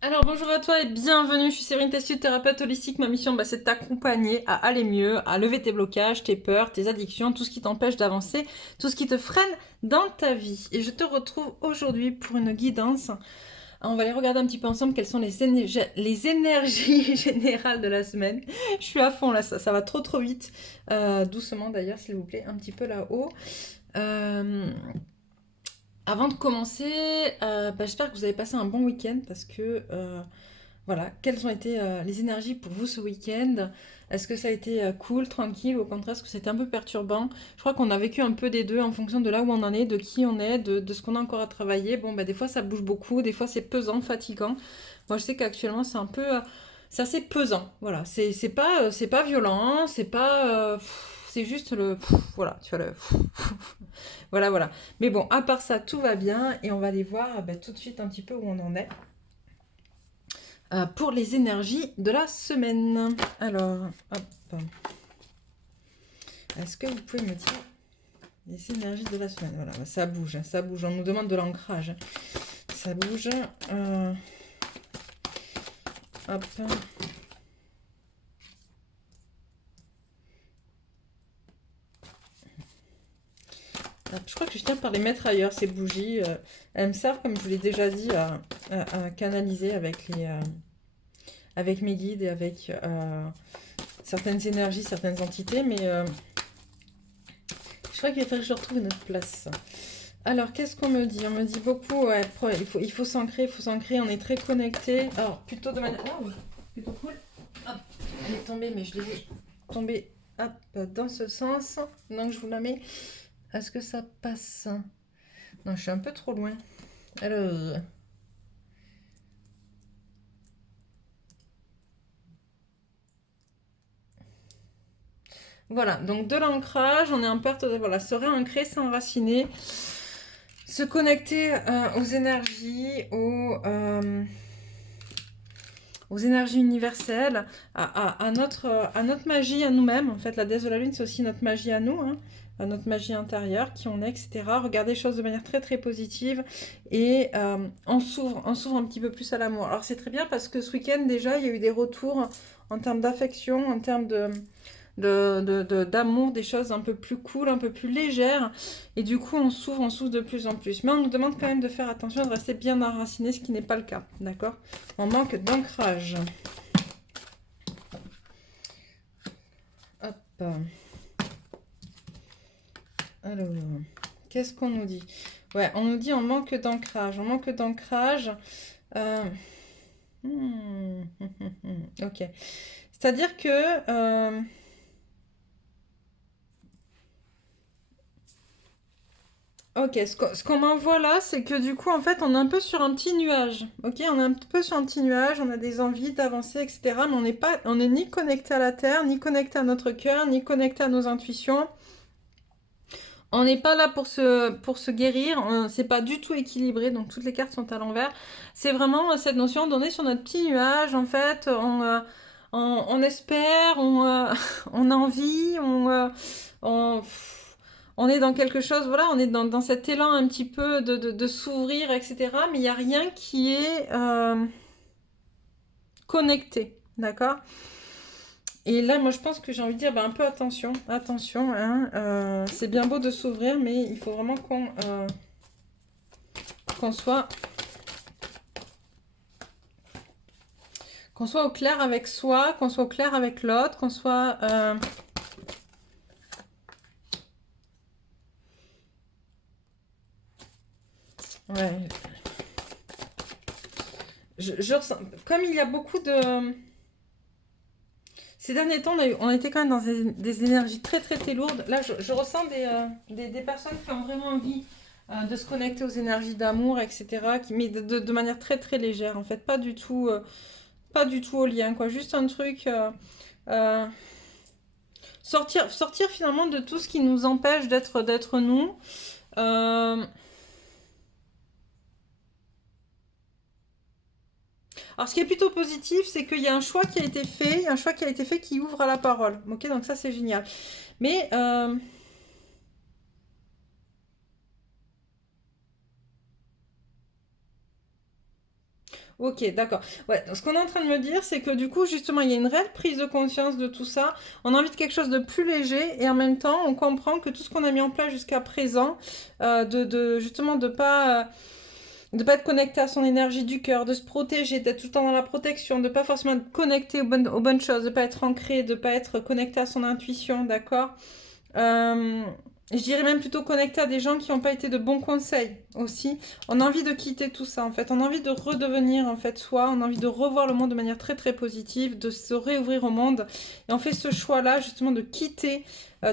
Alors bonjour à toi et bienvenue, je suis Séverine Tessier, thérapeute holistique. Ma mission c'est de t'accompagner à aller mieux, à lever tes blocages, tes peurs, tes addictions, tout ce qui t'empêche d'avancer, tout ce qui te freine dans ta vie. Et je te retrouve aujourd'hui pour une guidance. On va aller regarder un petit peu ensemble quelles sont les énergies générales de la semaine. Je suis à fond là, ça va trop vite. Doucement d'ailleurs s'il vous plaît, un petit peu là-haut. Euh, Avant de commencer, j'espère que vous avez passé un bon week-end parce que voilà, quelles ont été les énergies pour vous ce week-end? Est-ce que ça a été cool, tranquille, ou au contraire, est-ce que c'était un peu perturbant? Je crois qu'on a vécu un peu des deux en fonction de là où on en est, de qui on est, de ce qu'on a encore à travailler. Bon, bah, des fois ça bouge beaucoup, des fois c'est pesant, fatigant. Moi je sais qu'actuellement c'est un peu. C'est assez pesant, voilà. C'est pas violent, c'est pas. C'est juste le. Voilà, tu vois le. Voilà, voilà. Mais bon, à part ça, tout va bien et on va aller voir tout de suite un petit peu où on en est pour les énergies de la semaine. Alors, hop. Est-ce que vous pouvez me dire les énergies de la semaine? Voilà, ça bouge, hein, ça bouge. On nous demande de l'ancrage. Ça bouge. Hop. Hop. Je crois que je tiens par les mettre ailleurs, ces bougies. Elles me servent, comme je vous l'ai déjà dit, à canaliser avec mes guides et avec certaines énergies, certaines entités. Mais je crois qu'il faudrait que je retrouve une autre place. Alors, qu'est-ce qu'on me dit? On me dit beaucoup, ouais, il faut s'ancrer, on est très connecté. Alors, plutôt de manière. Ah oui, plutôt cool. Hop, elle est tombée, mais je l'ai vu tomber hop, dans ce sens. Donc, je vous la mets. Est-ce que ça passe? Non, je suis un peu trop loin. Alors. Voilà, donc de l'ancrage, on est en perte de. Voilà, se réancrer, s'enraciner, se connecter aux énergies, aux énergies universelles, à notre magie à nous-mêmes. En fait, la déesse de la lune, c'est aussi notre magie à nous, hein, à notre magie intérieure, qui on est, etc. Regarder les choses de manière très très positive et on s'ouvre un petit peu plus à l'amour. Alors c'est très bien parce que ce week-end déjà, il y a eu des retours en termes d'affection, en termes d'amour, des choses un peu plus cool, un peu plus légères. Et du coup, on s'ouvre de plus en plus. Mais on nous demande quand même de faire attention, de rester bien enraciné, ce qui n'est pas le cas. D'accord? On manque d'ancrage. Hop. Alors, qu'est-ce qu'on nous dit? Ouais, on nous dit on manque d'ancrage. On manque d'ancrage. Euh, ok. C'est-à-dire que ok, ce qu'on m'envoie là, c'est que du coup, en fait, on est un peu sur un petit nuage. Ok, on est un peu sur un petit nuage, on a des envies d'avancer, etc. Mais on est ni connecté à la Terre, ni connecté à notre cœur, ni connecté à nos intuitions. On n'est pas là pour se guérir, c'est pas du tout équilibré, donc toutes les cartes sont à l'envers. C'est vraiment cette notion d'on est sur notre petit nuage, en fait, on espère, on a envie, on, on est dans quelque chose, voilà, on est dans cet élan un petit peu de s'ouvrir, etc. Mais il n'y a rien qui est connecté, d'accord? Et là, moi, je pense que j'ai envie de dire, un peu attention, attention, hein, c'est bien beau de s'ouvrir, mais il faut vraiment qu'on soit, qu'on soit au clair avec soi, qu'on soit au clair avec l'autre, qu'on soit... ouais, je ressens... Comme il y a beaucoup de... Ces derniers temps, on a été quand même dans des énergies très très très lourdes. Là, je ressens des personnes qui ont vraiment envie de se connecter aux énergies d'amour, etc. Mais de manière très très légère, en fait. Pas du tout au lien, quoi. Juste un truc... euh, sortir finalement de tout ce qui nous empêche d'être nous. Euh, alors, ce qui est plutôt positif, c'est qu'il y a un choix qui a été fait, un choix qui a été fait qui ouvre à la parole. Ok, donc ça c'est génial. Mais Ok, d'accord. Ouais, donc ce qu'on est en train de me dire, c'est que du coup, justement, il y a une réelle prise de conscience de tout ça. On a envie de quelque chose de plus léger et en même temps, on comprend que tout ce qu'on a mis en place jusqu'à présent, justement de pas être connecté à son énergie du cœur, de se protéger, d'être tout le temps dans la protection, de pas forcément être connecté aux bonnes choses, de pas être ancré, de pas être connecté à son intuition, d'accord. euh, je dirais même plutôt connecté à des gens qui n'ont pas été de bons conseils aussi. On a envie de quitter tout ça en fait. On a envie de redevenir en fait soi. On a envie de revoir le monde de manière très très positive, de se réouvrir au monde. Et on fait ce choix-là justement de quitter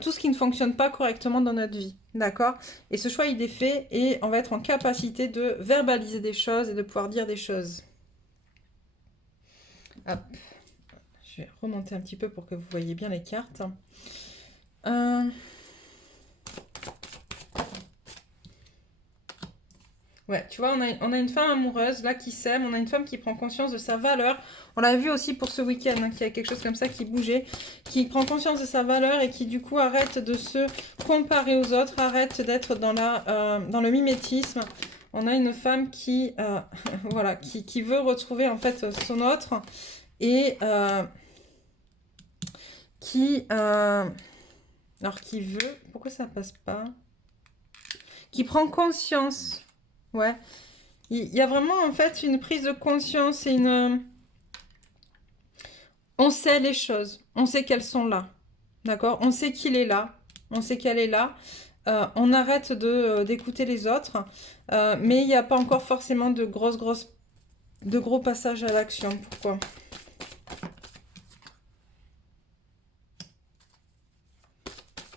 tout ce qui ne fonctionne pas correctement dans notre vie. D'accord. Et ce choix il est fait et on va être en capacité de verbaliser des choses et de pouvoir dire des choses. Hop. Je vais remonter un petit peu pour que vous voyez bien les cartes. Euh... Ouais, tu vois, on a une femme amoureuse là qui s'aime, on a une femme qui prend conscience de sa valeur. On l'a vu aussi pour ce week-end, hein, qu'il y a quelque chose comme ça qui bougeait, qui prend conscience de sa valeur et qui du coup arrête de se comparer aux autres, arrête d'être dans le mimétisme. On a une femme qui, voilà, qui veut retrouver en fait son autre et qui, alors qui veut, pourquoi ça passe pas? Qui prend conscience, ouais. Il y a vraiment en fait une prise de conscience et une... On sait les choses, on sait qu'elles sont là, d'accord. On sait qu'il est là, on sait qu'elle est là. On arrête d'écouter les autres, mais il n'y a pas encore forcément de gros passages à l'action. Pourquoi?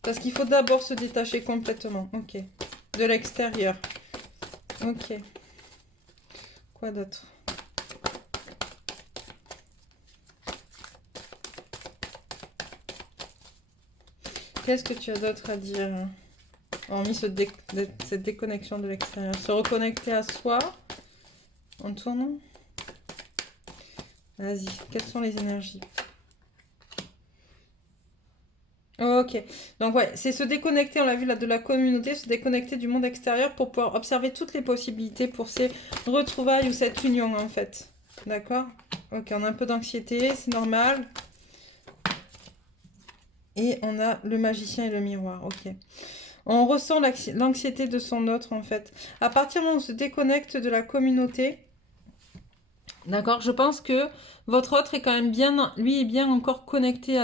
Parce qu'il faut d'abord se détacher complètement, ok. De l'extérieur, ok. Quoi d'autre? Qu'est-ce que tu as d'autre à dire? Hormis cette déconnexion de l'extérieur. Se reconnecter à soi en tournant. Vas-y, quelles sont les énergies? Ok, donc ouais, c'est se déconnecter, on l'a vu là, de la communauté, se déconnecter du monde extérieur pour pouvoir observer toutes les possibilités pour ces retrouvailles ou cette union en fait. D'accord? Ok, on a un peu d'anxiété, c'est normal. Et on a le magicien et le miroir, ok. On ressent l'anxiété de son autre en fait. À partir du moment où on se déconnecte de la communauté, d'accord, je pense que votre autre est quand même bien, lui est bien encore connecté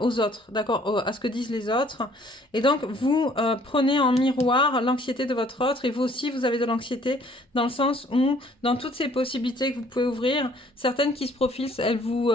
aux autres, d'accord, à ce que disent les autres. Et donc, vous prenez en miroir l'anxiété de votre autre et vous aussi, vous avez de l'anxiété dans le sens où, dans toutes ces possibilités que vous pouvez ouvrir, certaines qui se profilent, elles vous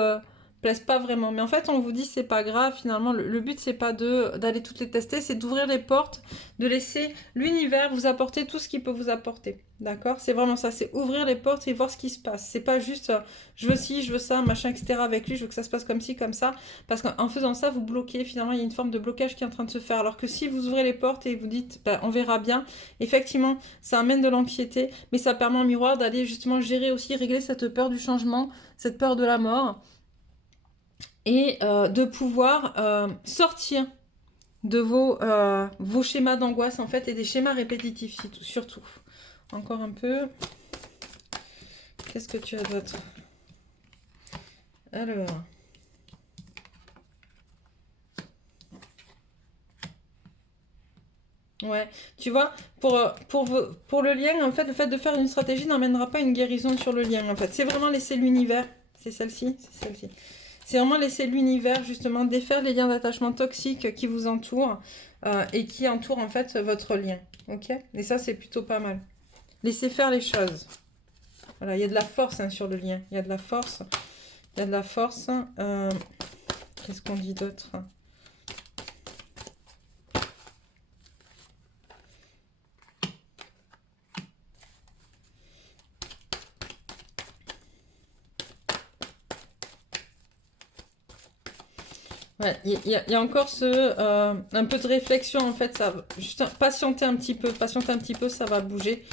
plaisent pas vraiment. Mais en fait, on vous dit c'est pas grave, finalement, le but c'est pas d'aller toutes les tester, c'est d'ouvrir les portes, de laisser l'univers vous apporter tout ce qu'il peut vous apporter. D'accord? C'est vraiment ça, c'est ouvrir les portes et voir ce qui se passe. C'est pas juste je veux ci, je veux ça, machin, etc. avec lui, je veux que ça se passe comme ci, comme ça. Parce qu'en faisant ça, vous bloquez. Finalement, il y a une forme de blocage qui est en train de se faire. Alors que si vous ouvrez les portes et vous dites, bah, on verra bien, effectivement, ça amène de l'anxiété, mais ça permet en miroir d'aller justement gérer aussi, régler cette peur du changement, cette peur de la mort, et de pouvoir sortir de vos schémas d'angoisse, en fait, et des schémas répétitifs, surtout. Encore un peu. Qu'est-ce que tu as d'autre? Alors... Ouais, tu vois, pour le lien, en fait, le fait de faire une stratégie n'emmènera pas une guérison sur le lien, en fait. C'est vraiment laisser l'univers. C'est celle-ci, c'est celle-ci. C'est vraiment laisser l'univers, justement, défaire les liens d'attachement toxiques qui vous entourent et qui entourent, en fait, votre lien. Ok? Et ça, c'est plutôt pas mal. Laissez faire les choses. Voilà, il y a de la force hein, sur le lien. Il y a de la force. Il y a de la force. Qu'est-ce qu'on dit d'autre? Ouais, il y a encore un peu de réflexion en fait, ça, juste patienter un petit peu, ça va bouger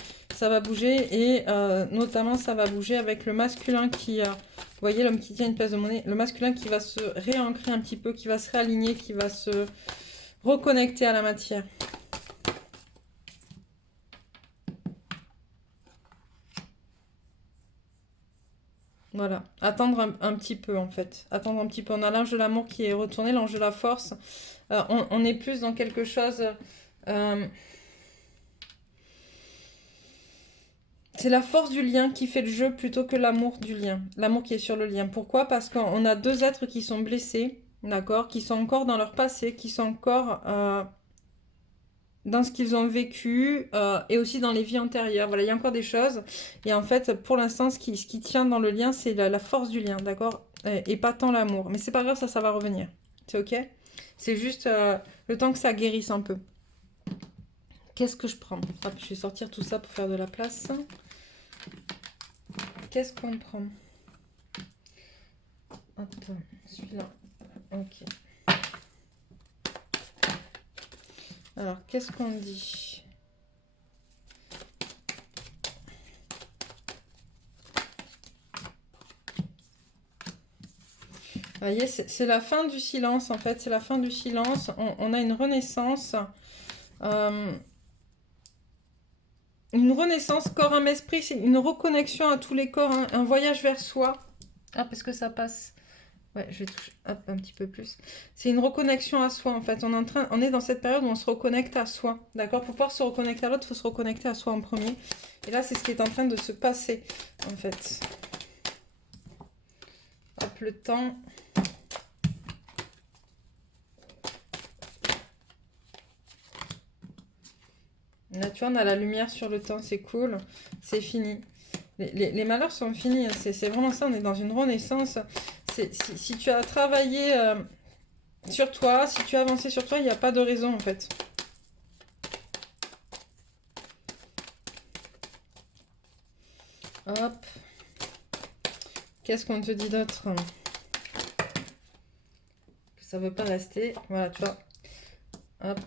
et notamment ça va bouger avec le masculin vous voyez l'homme qui tient une pièce de monnaie, le masculin qui va se réancrer un petit peu, qui va se réaligner, qui va se reconnecter à la matière. Voilà, attendre un petit peu en fait. Attendre un petit peu. On a l'ange de l'amour qui est retourné, l'ange de la force. On est plus dans quelque chose. euh, c'est la force du lien qui fait le jeu plutôt que l'amour du lien. L'amour qui est sur le lien. Pourquoi? Parce qu'on a deux êtres qui sont blessés, d'accord? Qui sont encore dans leur passé, qui sont encore dans ce qu'ils ont vécu et aussi dans les vies antérieures. Voilà, il y a encore des choses. Et en fait, pour l'instant, ce qui tient dans le lien, c'est la force du lien, d'accord? Et pas tant l'amour. Mais c'est pas grave, ça va revenir. C'est ok? C'est juste le temps que ça guérisse un peu. Qu'est-ce que je prends? Hop, je vais sortir tout ça pour faire de la place. Qu'est-ce qu'on prend? Hop, celui-là. Ok. Alors, qu'est-ce qu'on dit? Vous voyez, c'est la fin du silence, en fait. C'est la fin du silence. On a une renaissance. Une renaissance corps, âme, esprit. C'est une reconnexion à tous les corps. Un voyage vers soi. Ah, parce que ça passe. Ouais, je vais toucher hop, un petit peu plus. C'est une reconnexion à soi, en fait. On est dans cette période où on se reconnecte à soi. D'accord? Pour pouvoir se reconnecter à l'autre, il faut se reconnecter à soi en premier. Et là, c'est ce qui est en train de se passer, en fait. Hop, le temps. Là, tu vois, on a la lumière sur le temps, c'est cool, c'est fini. Les malheurs sont finis, hein. C'est vraiment ça, on est dans une renaissance. Si tu as travaillé sur toi, si tu as avancé sur toi, il n'y a pas de raison en fait. Hop. Qu'est-ce qu'on te dit d'autre? Que ça ne veut pas rester. Voilà, tu vois. Hop.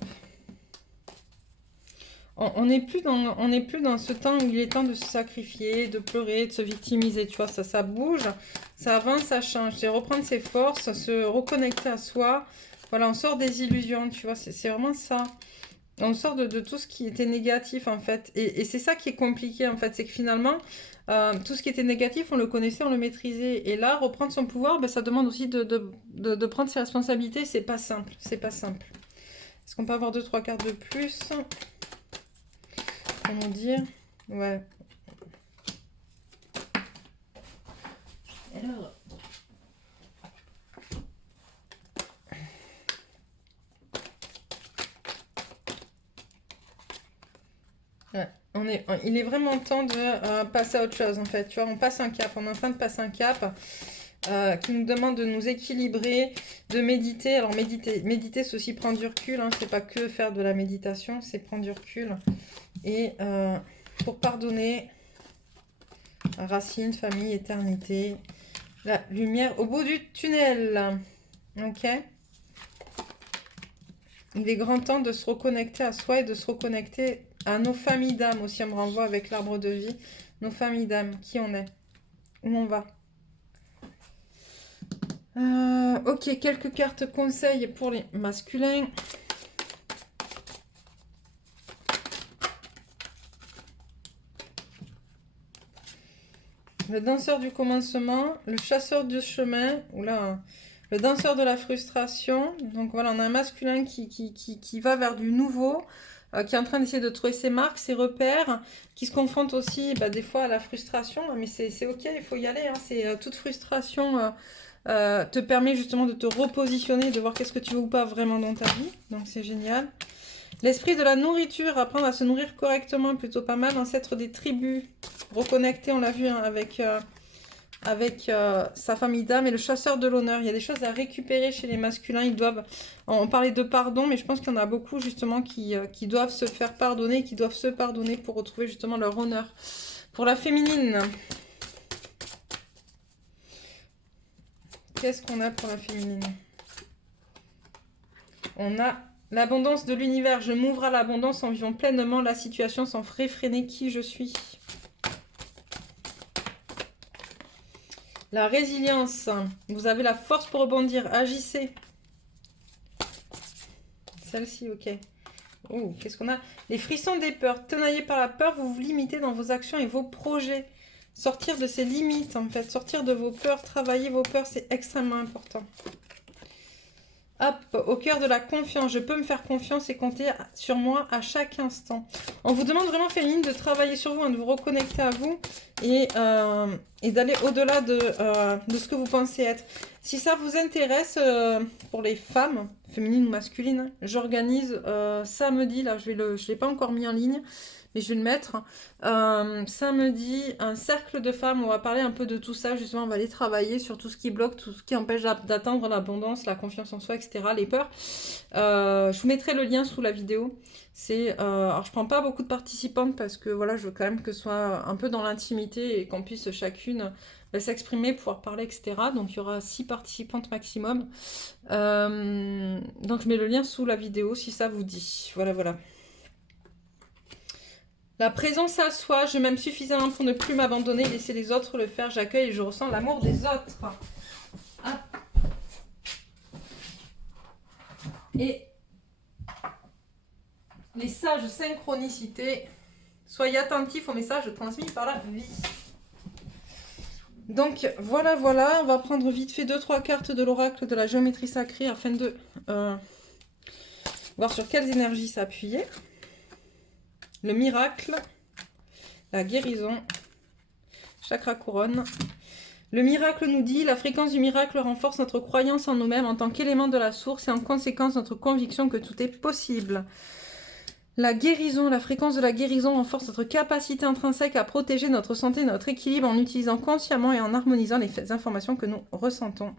On n'est plus dans ce temps où il est temps de se sacrifier, de pleurer, de se victimiser, tu vois, ça bouge, ça avance, ça change, c'est reprendre ses forces, se reconnecter à soi, voilà, on sort des illusions, tu vois, c'est vraiment ça, on sort de tout ce qui était négatif, en fait, et c'est ça qui est compliqué, en fait, c'est que finalement, tout ce qui était négatif, on le connaissait, on le maîtrisait, et là, reprendre son pouvoir, ben, ça demande aussi de prendre ses responsabilités, c'est pas simple, c'est pas simple. Est-ce qu'on peut avoir 2-3 cartes de plus? Comment dire? Ouais. Alors. Ouais. Il est vraiment temps de passer à autre chose en fait. Tu vois, on passe un cap. On est en train de passer un cap qui nous demande de nous équilibrer, de méditer. Alors méditer, c'est aussi prendre du recul. Hein. C'est pas que faire de la méditation, c'est prendre du recul. Et pour pardonner, racine, famille, éternité, la lumière au bout du tunnel. Ok? Il est grand temps de se reconnecter à soi et de se reconnecter à nos familles d'âme aussi. On me renvoie avec l'arbre de vie. Nos familles d'âme, qui on est, où on va. Ok, quelques cartes conseils pour les masculins. Le danseur du commencement, le chasseur du chemin, oula, le danseur de la frustration. Donc voilà, on a un masculin qui va vers du nouveau, qui est en train d'essayer de trouver ses marques, ses repères, qui se confronte aussi bah, des fois à la frustration, mais c'est ok, il faut y aller. Hein. C'est toute frustration te permet justement de te repositionner, de voir qu'est-ce que tu veux ou pas vraiment dans ta vie. Donc c'est génial. L'esprit de la nourriture, apprendre à se nourrir correctement, plutôt pas mal. Ancêtre des tribus, reconnecter, on l'a vu hein, avec sa famille d'âme. Et le chasseur de l'honneur, il y a des choses à récupérer chez les masculins. Ils doivent, on parlait de pardon, mais je pense qu'il y en a beaucoup justement qui doivent se faire pardonner, qui doivent se pardonner pour retrouver justement leur honneur. Pour la féminine, qu'est-ce qu'on a pour la féminine? On a l'abondance de l'univers. Je m'ouvre à l'abondance en vivant pleinement la situation sans réfréner qui je suis. La résilience. Vous avez la force pour rebondir. Agissez. Celle-ci, ok. Oh, qu'est-ce qu'on a? Les frissons des peurs. Tenaillés par la peur, vous vous limitez dans vos actions et vos projets. Sortir de ses limites, en fait. Sortir de vos peurs, travailler vos peurs, c'est extrêmement important. Hop, au cœur de la confiance. Je peux me faire confiance et compter sur moi à chaque instant. On vous demande vraiment, féminine, de travailler sur vous, hein, de vous reconnecter à vous et d'aller au-delà de ce que vous pensez être. Si ça vous intéresse, pour les femmes, féminines ou masculines, j'organise samedi, là, je l'ai pas encore mis en ligne, mais je vais le mettre. Samedi, un cercle de femmes, on va parler un peu de tout ça, justement, on va aller travailler sur tout ce qui bloque, tout ce qui empêche d'atteindre l'abondance, la confiance en soi, etc., les peurs. Je vous mettrai le lien sous la vidéo. Alors je prends pas beaucoup de participantes parce que voilà, je veux quand même que ce soit un peu dans l'intimité et qu'on puisse chacune s'exprimer, pouvoir parler, etc. Donc il y aura 6 participantes maximum. Donc je mets le lien sous la vidéo si ça vous dit. Voilà, voilà. La présence à soi, je m'aime suffisamment pour ne plus m'abandonner, laisser les autres le faire, j'accueille et je ressens l'amour des autres. Hop. Et les sages synchronicités, soyez attentifs aux messages transmis par la vie. Donc voilà, voilà, on va prendre vite fait 2-3 cartes de l'oracle de la géométrie sacrée afin de voir sur quelles énergies s'appuyer. Le miracle, la guérison, chakra couronne. Le miracle nous dit, la fréquence du miracle renforce notre croyance en nous-mêmes en tant qu'élément de la source et en conséquence notre conviction que tout est possible. La guérison, la fréquence de la guérison renforce notre capacité intrinsèque à protéger notre santé et notre équilibre en utilisant consciemment et en harmonisant les informations que nous ressentons.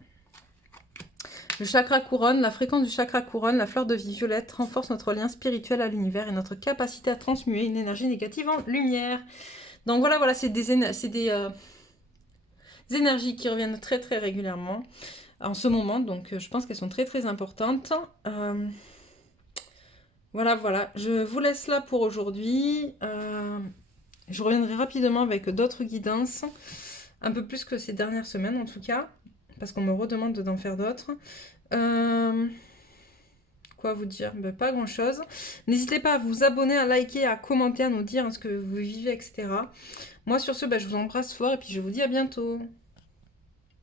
Le chakra couronne, la fréquence du chakra couronne, la fleur de vie violette, renforce notre lien spirituel à l'univers et notre capacité à transmuer une énergie négative en lumière. Donc voilà, voilà, c'est des énergies qui reviennent très très régulièrement en ce moment, donc je pense qu'elles sont très très importantes. Voilà, voilà, je vous laisse là pour aujourd'hui. Je reviendrai rapidement avec d'autres guidances, un peu plus que ces dernières semaines en tout cas, parce qu'on me redemande d'en faire d'autres. Quoi vous dire? Ben, pas grand chose. N'hésitez pas à vous abonner, à liker, à commenter, à nous dire ce que vous vivez, etc. Moi sur ce, ben, je vous embrasse fort et puis je vous dis à bientôt.